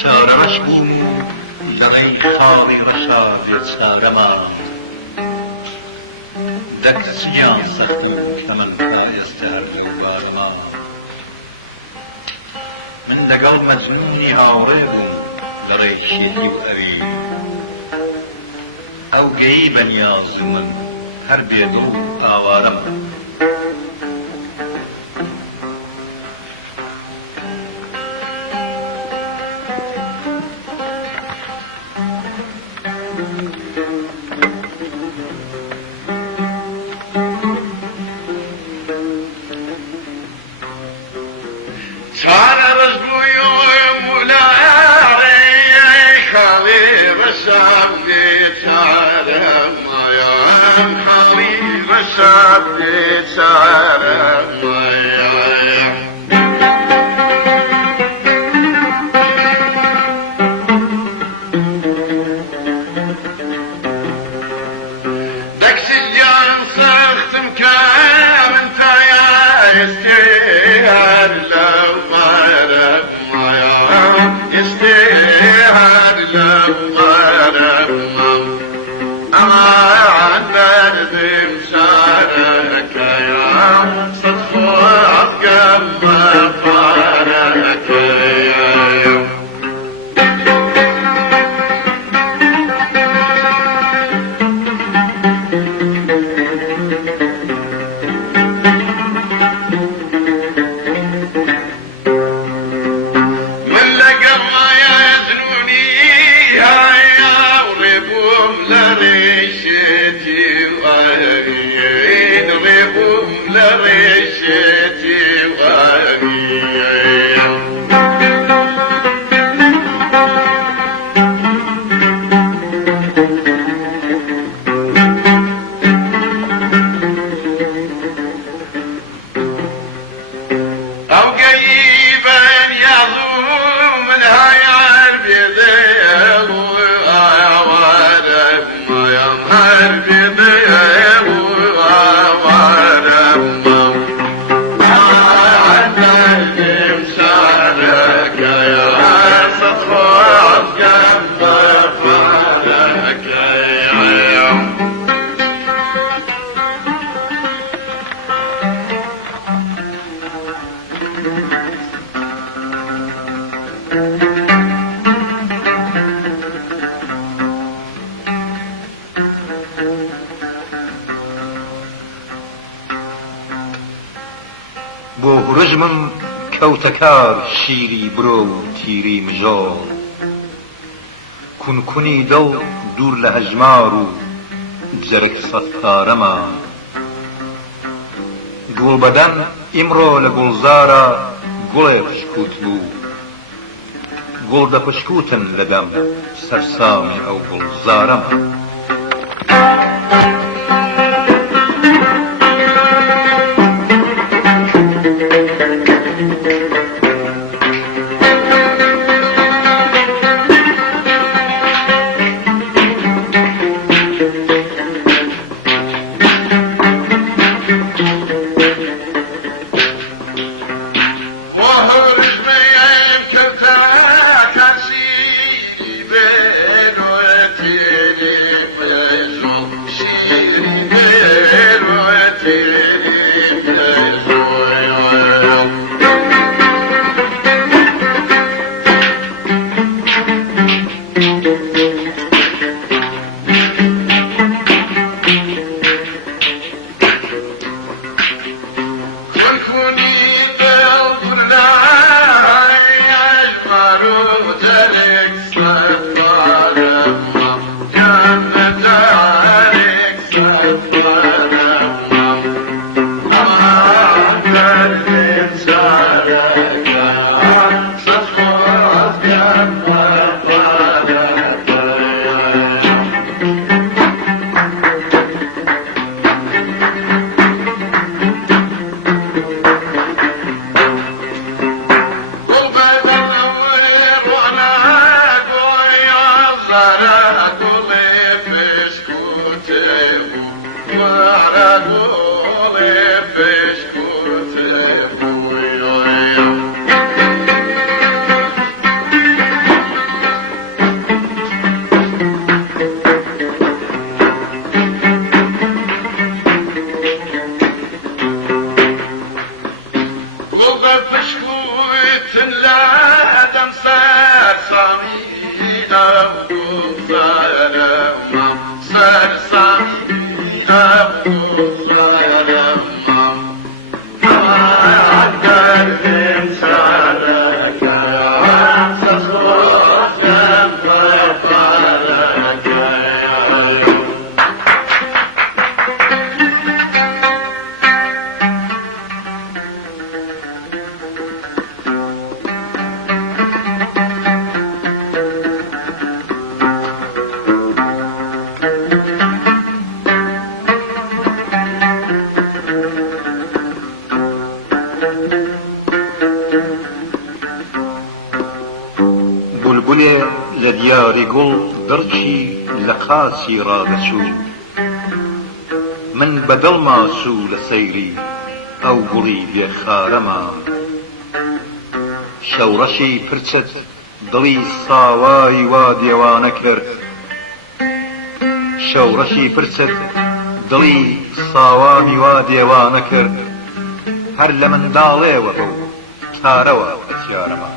çaremez bu لغی خامی و شاد چارما دکسیان سختم که من پایست هر دوبارما من دگل مجنونی آوره بوم لغی شیدی و اوی او گئی بنیازم من هر بیدو آوارما çaremiz buyum ulâre hali sabri çarem ayağım hali sabri çarem ayağım deksiz yarım sıktım kemin taya istihar استهار للظلم أمان نردم سارك يا صدف أفقم فارك يا بۆ هورژمم کەوتەکار شیری برۆ و تیری مژۆڵ کونکونی دڵ دوور لە هەژمار و جەرگ سەدپارەما گوڵبەدەن ئیمڕۆ لە گوڵزارە گوڵێ پشکووت بوو گوڵ دەپشکوتن لەدەم سەرسامی ئەو گوڵزارەما Yeah. بلبلێ لە دیاری گوڵ دڕچی لە قاچی ڕادەچوو من بەدڵ ماچوو لە سەیری ئەو گوڵی بێخارەما شەوڕەشی پرچت دڵی ساوای وا دێوانە کرد شەوڕەشی پرچت دڵی ساوامی وا دێوانە کرد هەر لە منداڵێوە بوو تارەوە ئەتیارەما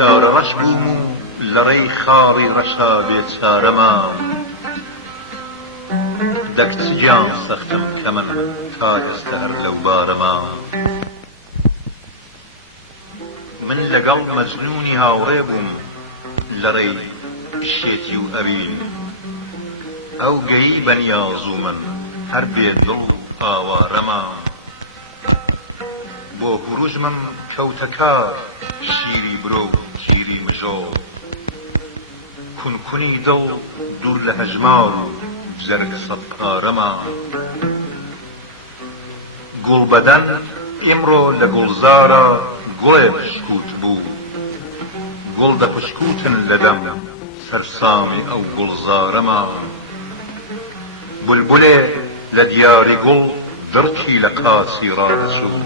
چارەڕەش بووم و لە ڕێی خاڵی ڕەشا بێچارەما دەکچجیان سەختم کە من تا ئێستا هەر لەو بارەما من لەگەڵ مەجنوونی هاوڕێ بووم لە ڕێی شێتی و ئەوین ئەو گەیی بەنیاز و من هەر بێدڵ ئاوارەما بۆ هوروژمم کەوتە کار شیری برۆ گیری مژۆ کونکونی دڵ دوور لە هەژماو جەرگ سەد قارەما گوڵبەدەن ئیمڕۆ لە گوڵزارە گوڵێ پشکوت بوو گوڵ دەپشکوتن لەدەم سەرسامی ئەو گوڵزارەما بولبولێ لە دیاری گوڵ دڕکی لە قاچی ڕادەچوو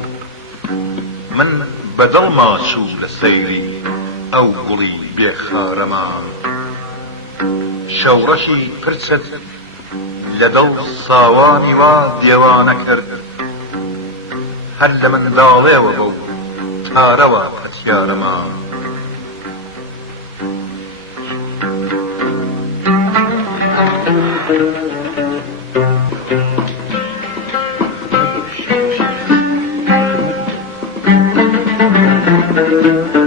من بەدڵ ماچوو لە سەیری ئەو گوڵی بێخارەما شەوڕەشی پرچت لە دڵ ساوانی وا دێوانە کرد هەر لە منداڵێوە بوو تارەوە ئەتیارەما Thank you.